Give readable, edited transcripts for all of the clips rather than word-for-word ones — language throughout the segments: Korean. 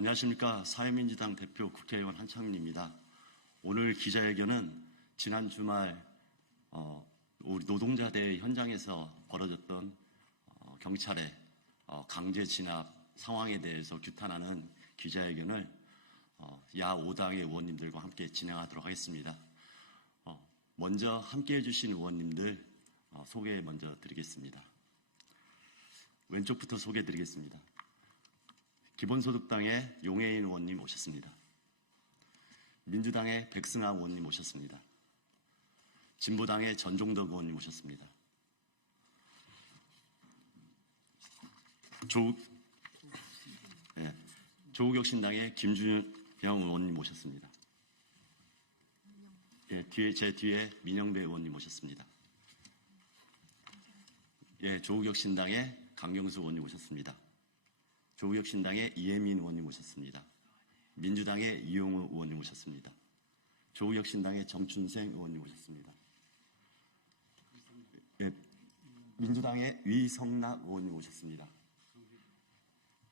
안녕하십니까. 사회민주당 대표 국회의원 한창민입니다. 오늘 기자회견은 지난 주말 우리 노동자대회 현장에서 벌어졌던 경찰의 강제 진압 상황에 대해서 규탄하는 기자회견을 야 5당의 의원님들과 함께 진행하도록 하겠습니다. 먼저 함께해 주신 의원님들 소개 먼저 드리겠습니다. 왼쪽부터 소개해 드리겠습니다. 기본소득당의 용해인 의원님 오셨습니다. 민주당의 백승환 의원님 오셨습니다. 진보당의 전종덕 의원님 오셨습니다. 조국혁신당의 김준영 의원님 오셨습니다. 제 뒤에 민영배 의원님 오셨습니다. 조국혁신당의 강경수 의원님 오셨습니다. 조국혁신당의 이혜민 의원님 오셨습니다. 민주당의 이용우 의원님 오셨습니다. 조국혁신당의 정춘생 의원님 오셨습니다. 민주당의 위성락 의원님 오셨습니다.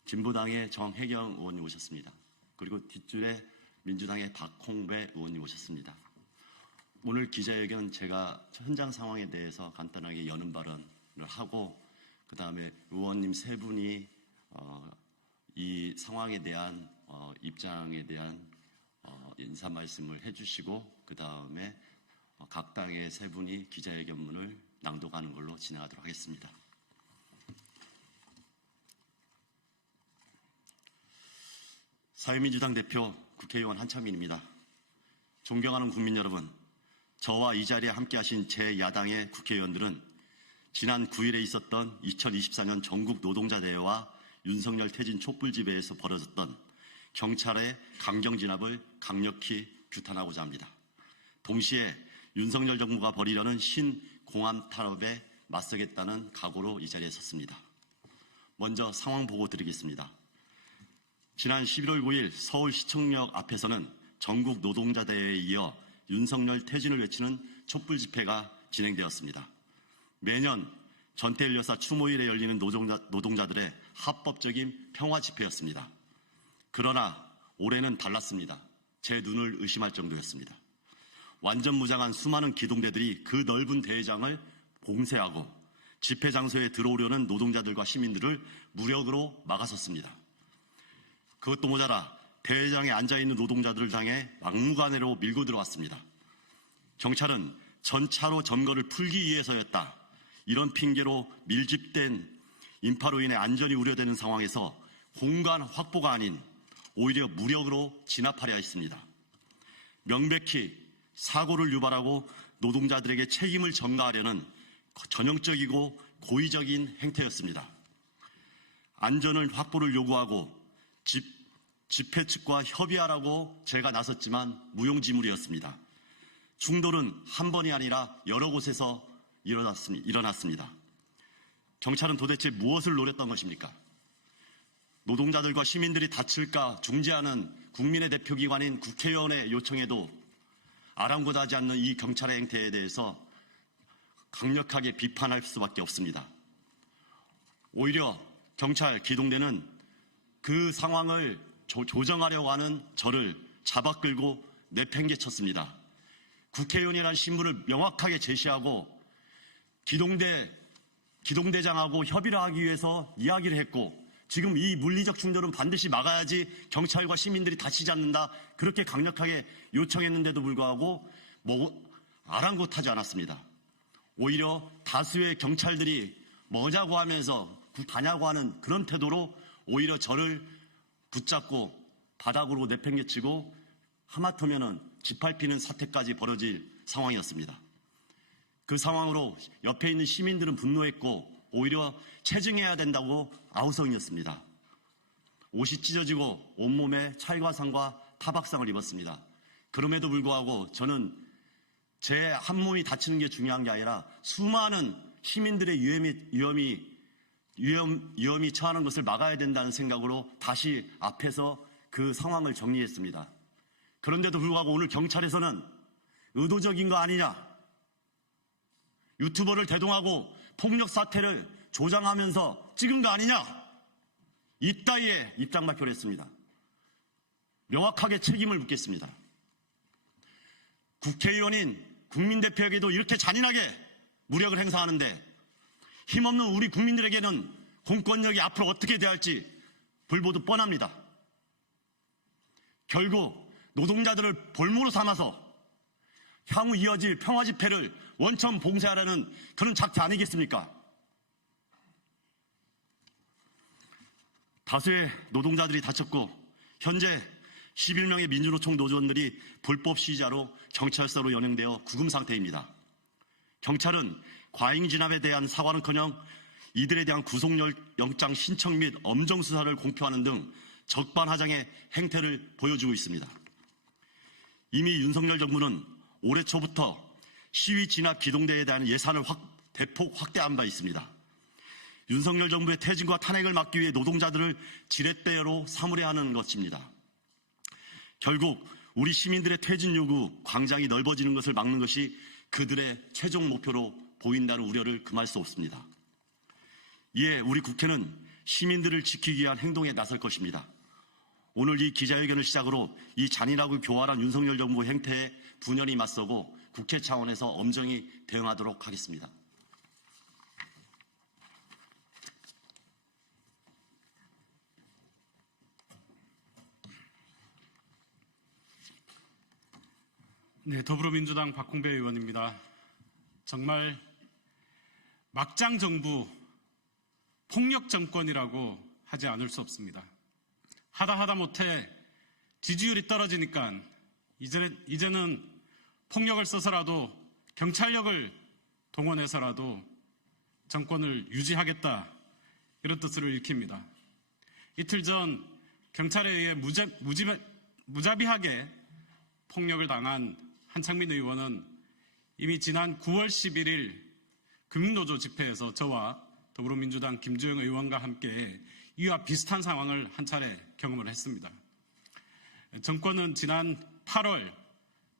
진보당의 정혜경 의원님 오셨습니다. 그리고 뒷줄에 민주당의 박홍배 의원님 오셨습니다. 오늘 기자회견 제가 현장 상황에 대해서 간단하게 여는 발언을 하고 그 다음에 의원님 세 분이 이 상황에 대한 입장에 대한 인사 말씀을 해주시고 그 다음에 각 당의 세 분이 기자회견문을 낭독하는 걸로 진행하도록 하겠습니다. 사회민주당 대표 국회의원 한창민입니다. 존경하는 국민 여러분, 저와 이 자리에 함께하신 제 야당의 국회의원들은 지난 9일에 있었던 2024년 전국 노동자 대회와 윤석열 퇴진 촛불 집회에서 벌어졌던 경찰의 강경 진압을 강력히 규탄하고자 합니다. 동시에 윤석열 정부가 벌이려는 신공안 탄압에 맞서겠다는 각오로 이 자리에 섰습니다. 먼저 상황 보고 드리겠습니다. 지난 11월 9일 서울시청역 앞에서는 전국 노동자 대회에 이어 윤석열 퇴진을 외치는 촛불 집회가 진행되었습니다. 매년 전태일 여사 추모일에 열리는 노동자들의 합법적인 평화 집회였습니다. 그러나 올해는 달랐습니다. 제 눈을 의심할 정도였습니다. 완전 무장한 수많은 기동대들이 그 넓은 대회장을 봉쇄하고 집회 장소에 들어오려는 노동자들과 시민들을 무력으로 막아섰습니다. 그것도 모자라 대회장에 앉아있는 노동자들을 향해 막무가내로 밀고 들어왔습니다. 경찰은 전차로 점거를 풀기 위해서였다. 이런 핑계로 밀집된 인파로 인해 안전이 우려되는 상황에서 공간 확보가 아닌 오히려 무력으로 진압하려 했습니다. 명백히 사고를 유발하고 노동자들에게 책임을 전가하려는 전형적이고 고의적인 행태였습니다. 안전을 확보를 요구하고 집회 측과 협의하라고 제가 나섰지만 무용지물이었습니다. 충돌은 한 번이 아니라 여러 곳에서 일어났습니다. 경찰은 도대체 무엇을 노렸던 것입니까? 노동자들과 시민들이 다칠까 중재하는 국민의 대표기관인 국회의원의 요청에도 아랑곳하지 않는 이 경찰의 행태에 대해서 강력하게 비판할 수밖에 없습니다. 오히려 경찰 기동대는 그 상황을 조정하려고 하는 저를 잡아 끌고 내팽개쳤습니다. 국회의원이라는 신분을 명확하게 제시하고 기동대장하고 협의를 하기 위해서 이야기를 했고 지금 이 물리적 충돌은 반드시 막아야지 경찰과 시민들이 다치지 않는다. 그렇게 강력하게 요청했는데도 불구하고 아랑곳하지 않았습니다. 오히려 다수의 경찰들이 뭐자고 하면서 가냐고 하는 그런 태도로 오히려 저를 붙잡고 바닥으로 내팽개치고 하마터면은 짓밟히는 사태까지 벌어질 상황이었습니다. 그 상황으로 옆에 있는 시민들은 분노했고 오히려 체증해야 된다고 아우성이었습니다. 옷이 찢어지고 온몸에 찰과상과 타박상을 입었습니다. 그럼에도 불구하고 저는 제 한 몸이 다치는 게 중요한 게 아니라 수많은 시민들의 위험이 처하는 것을 막아야 된다는 생각으로 다시 앞에서 그 상황을 정리했습니다. 그런데도 불구하고 오늘 경찰에서는 의도적인 거 아니냐, 유튜버를 대동하고 폭력 사태를 조장하면서 찍은 거 아니냐, 이따위에 입장 발표를 했습니다. 명확하게 책임을 묻겠습니다. 국회의원인 국민대표에게도 이렇게 잔인하게 무력을 행사하는데 힘없는 우리 국민들에게는 공권력이 앞으로 어떻게 대할지 불보듯 뻔합니다. 결국 노동자들을 볼모로 삼아서 향후 이어질 평화 집회를 원천 봉쇄하라는 그런 작태 아니겠습니까? 다수의 노동자들이 다쳤고 현재 11명의 민주노총 노조원들이 불법 시위자로 경찰서로 연행되어 구금 상태입니다. 경찰은 과잉 진압에 대한 사과는커녕 이들에 대한 구속영장 신청 및 엄정 수사를 공표하는 등 적반하장의 행태를 보여주고 있습니다. 이미 윤석열 정부는 올해 초부터 시위 진압 기동대에 대한 예산을 대폭 확대한 바 있습니다. 윤석열 정부의 퇴진과 탄핵을 막기 위해 노동자들을 지렛대로 삼으려 하는 것입니다. 결국 우리 시민들의 퇴진 요구, 광장이 넓어지는 것을 막는 것이 그들의 최종 목표로 보인다는 우려를 금할 수 없습니다. 이에 우리 국회는 시민들을 지키기 위한 행동에 나설 것입니다. 오늘 이 기자회견을 시작으로 이 잔인하고 교활한 윤석열 정부 행태에 분연히 맞서고 국회 차원에서 엄정히 대응하도록 하겠습니다. 네, 더불어민주당 박홍배 의원입니다. 정말 막장 정부, 폭력 정권이라고 하지 않을 수 없습니다. 하다 못해 지지율이 떨어지니까 이제는 폭력을 써서라도 경찰력을 동원해서라도 정권을 유지하겠다, 이런 뜻을 일킵니다. 이틀 전 경찰에 의해 무자비하게 폭력을 당한 한창민 의원은 이미 지난 9월 11일 금융노조 집회에서 저와 더불어민주당 김주영 의원과 함께 이와 비슷한 상황을 한 차례 경험을 했습니다. 정권은 지난 8월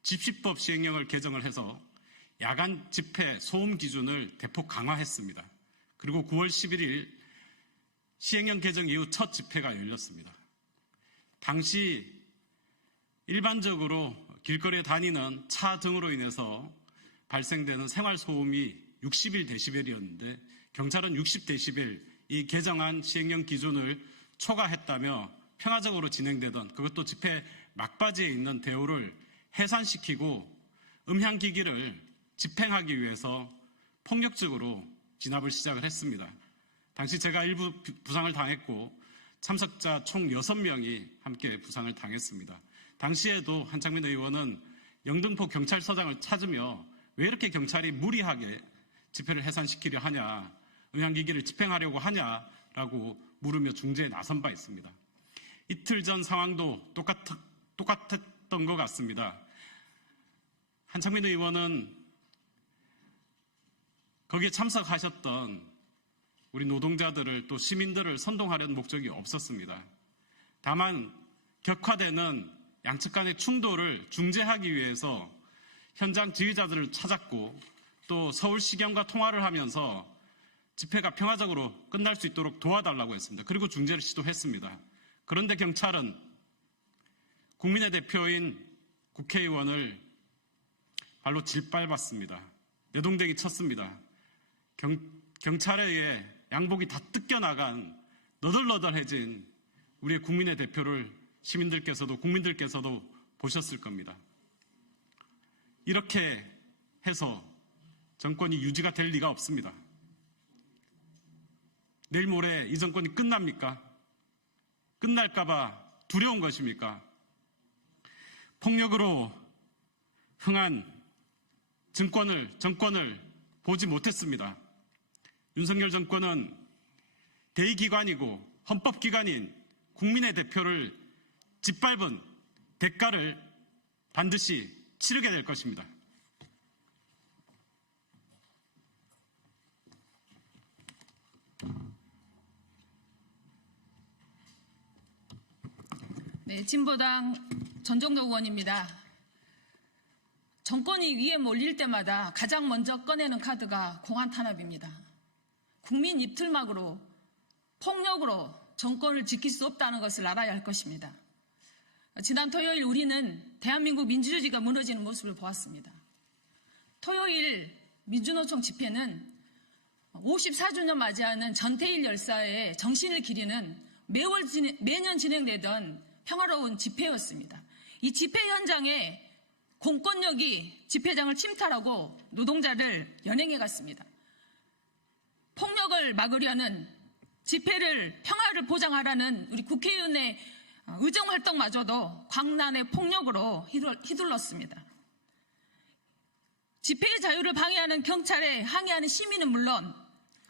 집시법 시행령을 개정을 해서 야간 집회 소음 기준을 대폭 강화했습니다. 그리고 9월 11일 시행령 개정 이후 첫 집회가 열렸습니다. 당시 일반적으로 길거리에 다니는 차 등으로 인해서 발생되는 생활소음이 61데시벨이었는데 경찰은 60데시벨, 이 개정안 시행령 기준을 초과했다며 평화적으로 진행되던, 그것도 집회 막바지에 있는 대우를 해산시키고 음향기기를 집행하기 위해서 폭력적으로 진압을 시작을 했습니다. 당시 제가 일부 부상을 당했고 참석자 총 6명이 함께 부상을 당했습니다. 당시에도 한창민 의원은 영등포 경찰서장을 찾으며 왜 이렇게 경찰이 무리하게 집회를 해산시키려 하냐, 음향기기를 집행하려고 하냐라고 물으며 중재에 나선 바 있습니다. 이틀 전 상황도 똑같았던 것 같습니다. 한창민 의원은 거기에 참석하셨던 우리 노동자들을 또 시민들을 선동하려는 목적이 없었습니다. 다만 격화되는 양측 간의 충돌을 중재하기 위해서 현장 지휘자들을 찾았고 또 서울시경과 통화를 하면서 집회가 평화적으로 끝날 수 있도록 도와달라고 했습니다. 그리고 중재를 시도했습니다. 그런데 경찰은 국민의 대표인 국회의원을 발로 짓밟았습니다. 내동댕이 쳤습니다. 경찰에 의해 양복이 다 뜯겨나간 너덜너덜해진 우리의 국민의 대표를 시민들께서도 국민들께서도 보셨을 겁니다. 이렇게 해서 정권이 유지가 될 리가 없습니다. 내일 모레 이 정권이 끝납니까? 끝날까봐 두려운 것입니까? 폭력으로 흥한 정권을 보지 못했습니다. 윤석열 정권은 대의기관이고 헌법기관인 국민의 대표를 짓밟은 대가를 반드시 치르게 될 것입니다. 네, 진보당 전종덕 의원입니다. 정권이 위에 몰릴 때마다 가장 먼저 꺼내는 카드가 공안 탄압입니다. 국민 입틀막으로 폭력으로 정권을 지킬 수 없다는 것을 알아야 할 것입니다. 지난 토요일 우리는 대한민국 민주주의가 무너지는 모습을 보았습니다. 토요일 민주노총 집회는 54주년 맞이하는 전태일 열사의 정신을 기리는 매년 진행되던 평화로운 집회였습니다. 이 집회 현장에 공권력이 집회장을 침탈하고 노동자를 연행해 갔습니다. 폭력을 막으려는 집회를 평화를 보장하라는 우리 국회의원의 의정활동마저도 광란의 폭력으로 휘둘렀습니다. 집회의 자유를 방해하는 경찰에 항의하는 시민은 물론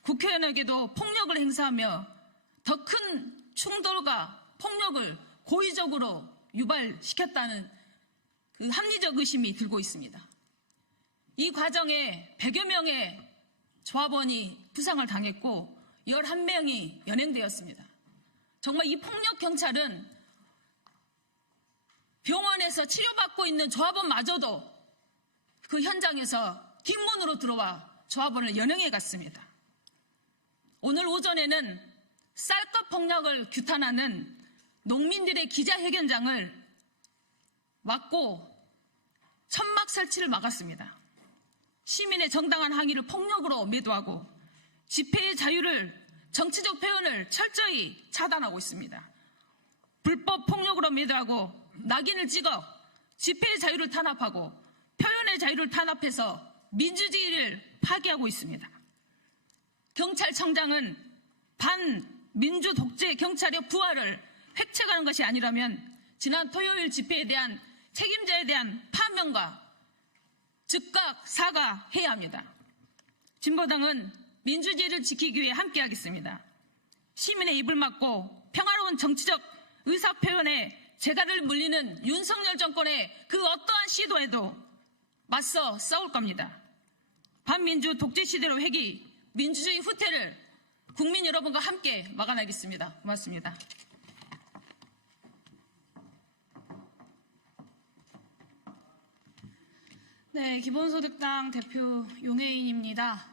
국회의원에게도 폭력을 행사하며 더 큰 충돌과 폭력을 고의적으로 유발시켰다는 그 합리적 의심이 들고 있습니다. 이 과정에 100여 명의 조합원이 부상을 당했고 11명이 연행되었습니다. 정말 이 폭력 경찰은 병원에서 치료받고 있는 조합원마저도 그 현장에서 뒷문으로 들어와 조합원을 연행해 갔습니다. 오늘 오전에는 쌀값 폭력을 규탄하는 농민들의 기자회견장을 막고 천막 설치를 막았습니다. 시민의 정당한 항의를 폭력으로 매도하고 집회의 자유를, 정치적 표현을 철저히 차단하고 있습니다. 불법 폭력으로 매도하고 낙인을 찍어 집회의 자유를 탄압하고 표현의 자유를 탄압해서 민주주의를 파괴하고 있습니다. 경찰청장은 반민주 독재 경찰의 부활을 획책하는 것이 아니라면 지난 토요일 집회에 대한 책임자에 대한 파면과 즉각 사과해야 합니다. 진보당은 민주주의를 지키기 위해 함께하겠습니다. 시민의 입을 막고 평화로운 정치적 의사표현에 재갈을 물리는 윤석열 정권의 그 어떠한 시도에도 맞서 싸울 겁니다. 반민주 독재 시대로 회귀, 민주주의 후퇴를 국민 여러분과 함께 막아내겠습니다. 고맙습니다. 네, 기본소득당 대표 용혜인입니다.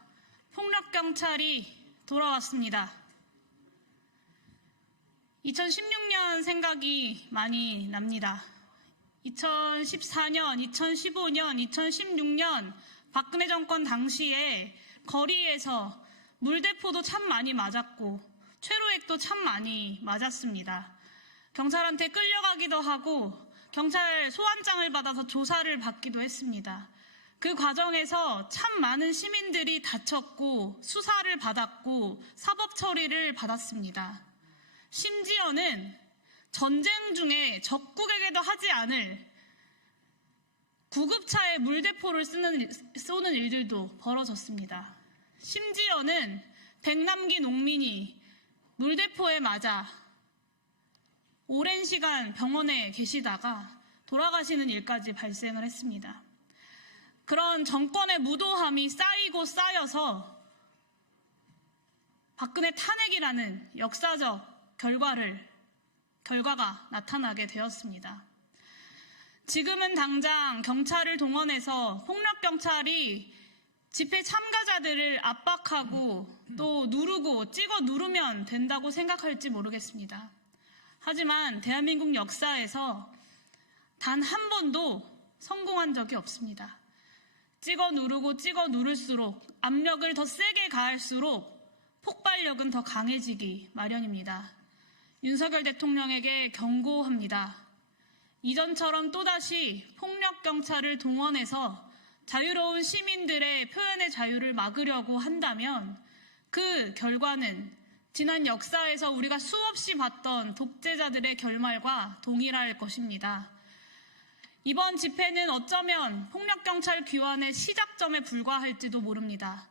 폭력경찰이 돌아왔습니다. 2016년 생각이 많이 납니다. 2014년, 2015년, 2016년 박근혜 정권 당시에 거리에서 물대포도 참 많이 맞았고 최루액도 참 많이 맞았습니다. 경찰한테 끌려가기도 하고 경찰 소환장을 받아서 조사를 받기도 했습니다. 그 과정에서 참 많은 시민들이 다쳤고 수사를 받았고 사법 처리를 받았습니다. 심지어는 전쟁 중에 적국에게도 하지 않을 구급차에 물대포를 쏘는 일들도 벌어졌습니다. 심지어는 백남기 농민이 물대포에 맞아 오랜 시간 병원에 계시다가 돌아가시는 일까지 발생을 했습니다. 그런 정권의 무도함이 쌓이고 쌓여서 박근혜 탄핵이라는 역사적 결과가 나타나게 되었습니다. 지금은 당장 경찰을 동원해서 폭력경찰이 집회 참가자들을 압박하고 또 누르고 찍어 누르면 된다고 생각할지 모르겠습니다. 하지만 대한민국 역사에서 단 한 번도 성공한 적이 없습니다. 찍어 누르고 찍어 누를수록 압력을 더 세게 가할수록 폭발력은 더 강해지기 마련입니다. 윤석열 대통령에게 경고합니다. 이전처럼 또다시 폭력경찰을 동원해서 자유로운 시민들의 표현의 자유를 막으려고 한다면 그 결과는 지난 역사에서 우리가 수없이 봤던 독재자들의 결말과 동일할 것입니다. 이번 집회는 어쩌면 폭력경찰 귀환의 시작점에 불과할지도 모릅니다.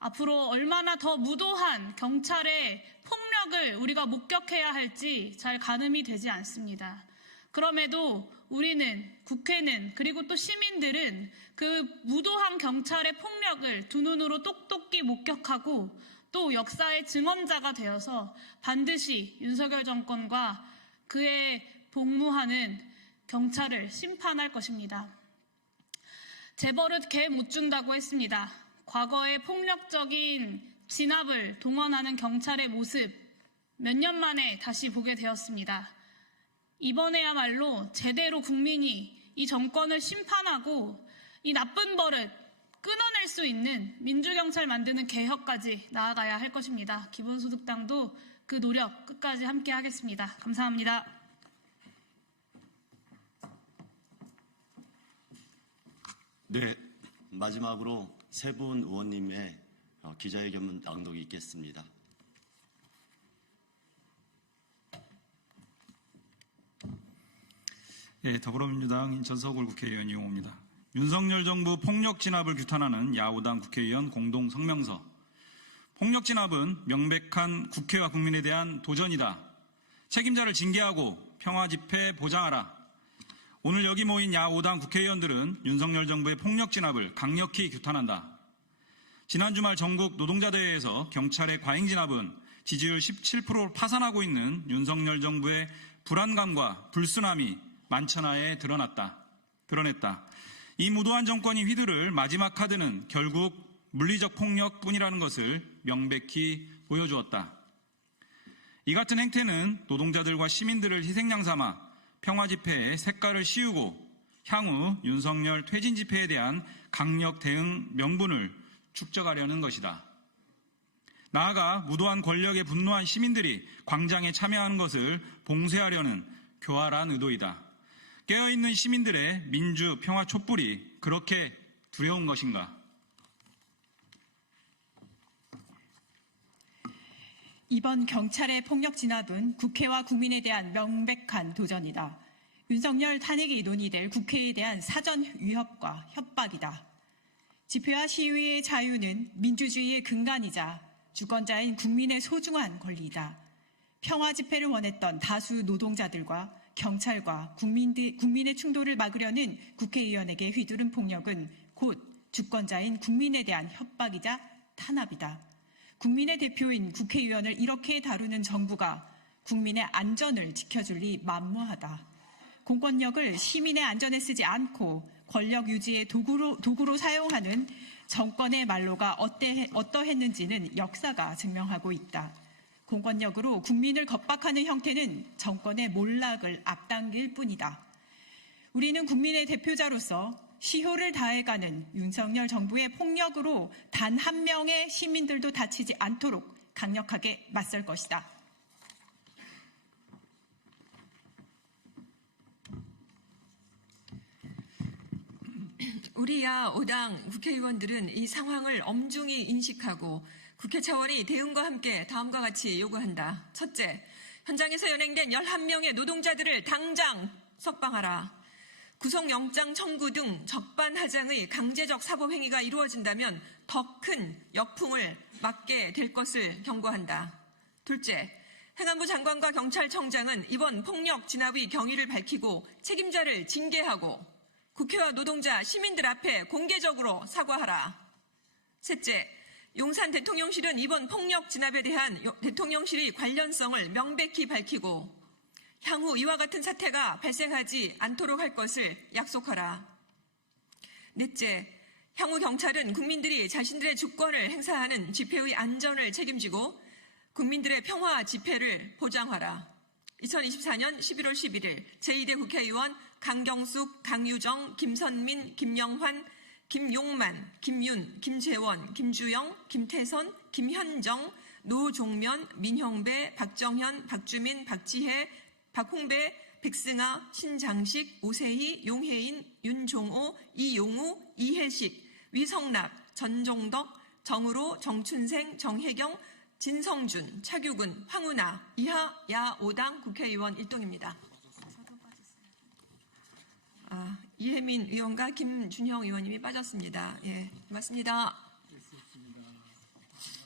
앞으로 얼마나 더 무도한 경찰의 폭력을 우리가 목격해야 할지 잘 가늠이 되지 않습니다. 그럼에도 우리는, 국회는, 그리고 또 시민들은 그 무도한 경찰의 폭력을 두 눈으로 똑똑히 목격하고 또 역사의 증언자가 되어서 반드시 윤석열 정권과 그에 복무하는 경찰을 심판할 것입니다. 재벌은 개 못 준다고 했습니다. 과거의 폭력적인 진압을 동원하는 경찰의 모습 몇 년 만에 다시 보게 되었습니다. 이번에야말로 제대로 국민이 이 정권을 심판하고 이 나쁜 버릇 끊어낼 수 있는 민주경찰 만드는 개혁까지 나아가야 할 것입니다. 기본소득당도 그 노력 끝까지 함께 하겠습니다. 감사합니다. 네, 마지막으로 세 분 의원님의 기자회견 낭독이 있겠습니다. 예, 더불어민주당 인천서울 국회의원 이용호입니다. 윤석열 정부 폭력 진압을 규탄하는 야오당 국회의원 공동 성명서. 폭력 진압은 명백한 국회와 국민에 대한 도전이다. 책임자를 징계하고 평화 집회 보장하라. 오늘 여기 모인 야오당 국회의원들은 윤석열 정부의 폭력 진압을 강력히 규탄한다. 지난 주말 전국 노동자대회에서 경찰의 과잉 진압은 지지율 17%를 파산하고 있는 윤석열 정부의 불안감과 불순함이 만천하에 드러냈다. 이 무도한 정권이 휘두를 마지막 카드는 결국 물리적 폭력뿐이라는 것을 명백히 보여주었다. 이 같은 행태는 노동자들과 시민들을 희생양 삼아 평화 집회에 색깔을 씌우고 향후 윤석열 퇴진 집회에 대한 강력 대응 명분을 축적하려는 것이다. 나아가 무도한 권력에 분노한 시민들이 광장에 참여하는 것을 봉쇄하려는 교활한 의도이다. 깨어있는 시민들의 민주 평화 촛불이 그렇게 두려운 것인가? 이번 경찰의 폭력 진압은 국회와 국민에 대한 명백한 도전이다. 윤석열 탄핵이 논의될 국회에 대한 사전 위협과 협박이다. 집회와 시위의 자유는 민주주의의 근간이자 주권자인 국민의 소중한 권리이다. 평화 집회를 원했던 다수 노동자들과 경찰과 국민의 충돌을 막으려는 국회의원에게 휘두른 폭력은 곧 주권자인 국민에 대한 협박이자 탄압이다. 국민의 대표인 국회의원을 이렇게 다루는 정부가 국민의 안전을 지켜줄 리 만무하다. 공권력을 시민의 안전에 쓰지 않고 권력 유지의 도구로 사용하는 정권의 말로가 어떠했는지는 역사가 증명하고 있다. 공권력으로 국민을 겁박하는 형태는 정권의 몰락을 앞당길 뿐이다. 우리는 국민의 대표자로서 시효를 다해가는 윤석열 정부의 폭력으로 단 한 명의 시민들도 다치지 않도록 강력하게 맞설 것이다. 우리 야오당 국회의원들은 이 상황을 엄중히 인식하고 국회 차원이 대응과 함께 다음과 같이 요구한다. 첫째, 현장에서 연행된 11명의 노동자들을 당장 석방하라. 구속영장 청구 등 적반하장의 강제적 사법행위가 이루어진다면 더 큰 역풍을 맞게 될 것을 경고한다. 둘째, 행안부 장관과 경찰청장은 이번 폭력 진압의 경위를 밝히고 책임자를 징계하고 국회와 노동자, 시민들 앞에 공개적으로 사과하라. 셋째, 용산 대통령실은 이번 폭력 진압에 대한 대통령실의 관련성을 명백히 밝히고 향후 이와 같은 사태가 발생하지 않도록 할 것을 약속하라. 넷째, 향후 경찰은 국민들이 자신들의 주권을 행사하는 집회의 안전을 책임지고 국민들의 평화 집회를 보장하라. 2024년 11월 11일 제2대 국회의원 강경숙, 강유정, 김선민, 김영환, 김용만, 김윤, 김재원, 김주영, 김태선, 김현정, 노종면, 민형배, 박정현, 박주민, 박지혜, 박홍배, 백승아, 신장식, 오세희, 용혜인, 윤종호, 이용우, 이혜식, 위성락, 전종덕, 정으로, 정춘생, 정혜경, 진성준, 차규근, 황운하, 이하 야오당 국회의원 일동입니다. 이혜민 의원과 김준형 의원님이 빠졌습니다. 예, 고맙습니다.